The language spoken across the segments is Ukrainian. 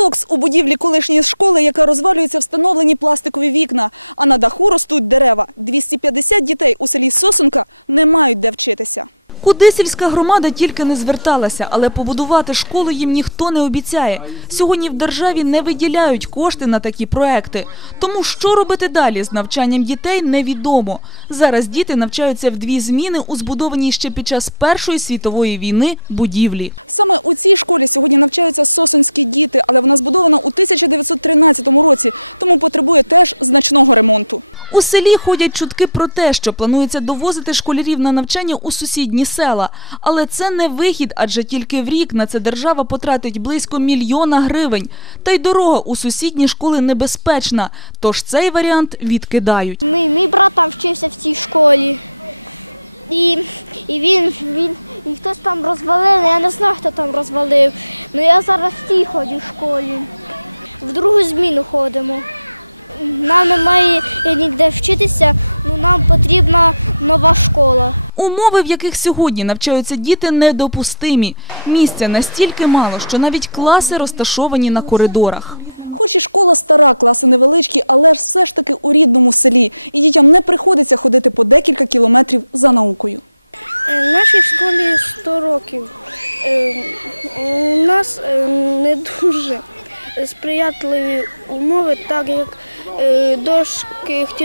звертається до будівлі колишньої школи, яка розвалюється встановлені пластикові вікна, а на даху ростуть дерева. 250 дітей у селі Сосенка не мають де. Куди сільська громада тільки не зверталася, але побудувати школу їм ніхто не обіцяє. Сьогодні в державі не виділяють кошти на такі проекти. Тому що робити далі з навчанням дітей невідомо. Зараз діти навчаються в дві зміни у збудованій ще під час Першої світової війни будівлі. У селі ходять чутки про те, що планується довозити школярів на навчання у сусідні села. Але це не вихід, адже тільки в рік на це держава потратить близько мільйона гривень. Та й дорога у сусідні школи небезпечна, тож цей варіант відкидають. Умови, в яких сьогодні навчаються діти, недопустимі. Місця настільки мало, що навіть класи розташовані на коридорах.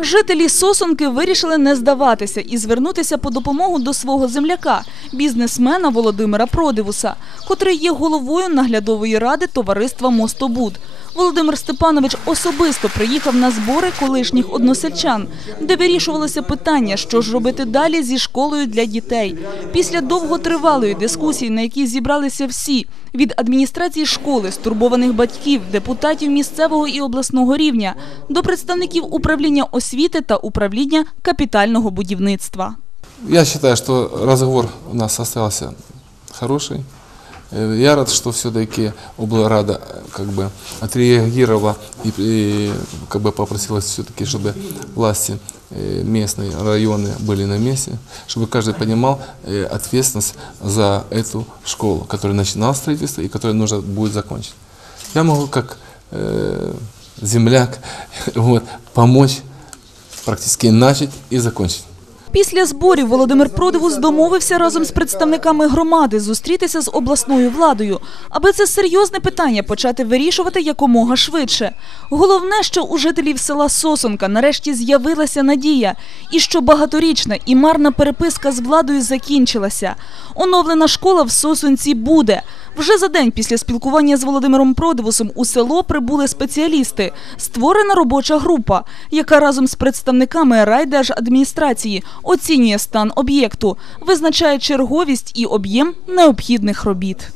Жителі Сосонки вирішили не здаватися і звернутися по допомогу до свого земляка, бізнесмена Володимира Продивуса, котрий є головою наглядової ради товариства Мостобуд. Володимир Степанович особисто приїхав на збори колишніх односельчан, де вирішувалося питання, що ж робити далі зі школою для дітей. Після довготривалої дискусії, на якій зібралися всі – від адміністрації школи, стурбованих батьків, депутатів місцевого і обласного рівня до представників управління освіти та управління капітального будівництва. Я считаю, что разговор у нас состоялся хороший. Э, Я рад, что все-таки облрада э, как бы отреагировала и, и как бы попросилась все-таки, чтобы власти э, местные районы были на месте, чтобы каждый понимал э, ответственность за эту школу, которая начинала строительство и которую нужно будет закончить. Я могу как э, земляк вот, помочь практически начать и закончить. Після зборів Володимир Продивус домовився разом з представниками громади зустрітися з обласною владою, аби це серйозне питання почати вирішувати якомога швидше. Головне, що у жителів села Сосонка нарешті з'явилася надія, і що багаторічна і марна переписка з владою закінчилася. Оновлена школа в Сосонці буде. Вже за день після спілкування з Володимиром Продивусом у село прибули спеціалісти. Створена робоча група, яка разом з представниками райдержадміністрації оцінює стан об'єкту, визначає черговість і об'єм необхідних робіт.